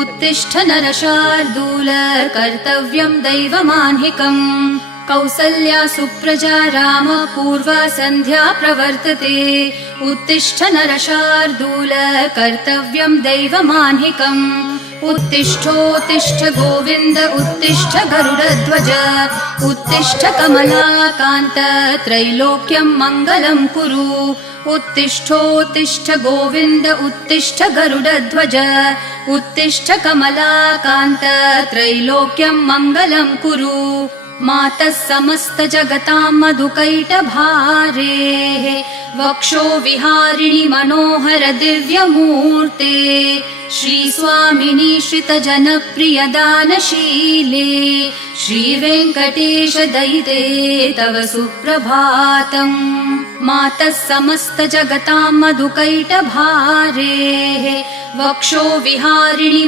उत्तिष्ठ नरशार्दूल कर्तव्यं दैवमान्हिकम् कौसल्या सुप्रजा राम पूर्वा सन्ध्या प्रवर्तते उत्तिष्ठ नरशार्दूल कर्तव्यं दैवमान्हिकम् उत्तिष्ठोत्तिष्ठ गोविन्द उत्तिष्ठ गरुडध्वज उत्तिष्ठ कमलाकान्त त्रैलोक्यं मङ्गलं कुरु उत्तिष्ठोत्तिष्ठ गोविन्द उत्तिष्ठ गरुडध्वज उत्तिष्ठ कमलाकान्त त्रैलोक्यं मङ्गलं कुरु मातः समस्त जगतां मधुकैटभारेः वक्षो विहारिणि मनोहर दिव्यमूर्ते श्रीस्वामिनि श्रितजनप्रिय दानशीले श्रीवेङ्कटेश दयिते तव सुप्रभातम् मातः समस्त जगतां मधुकैटभारेः वक्षो विहारिणि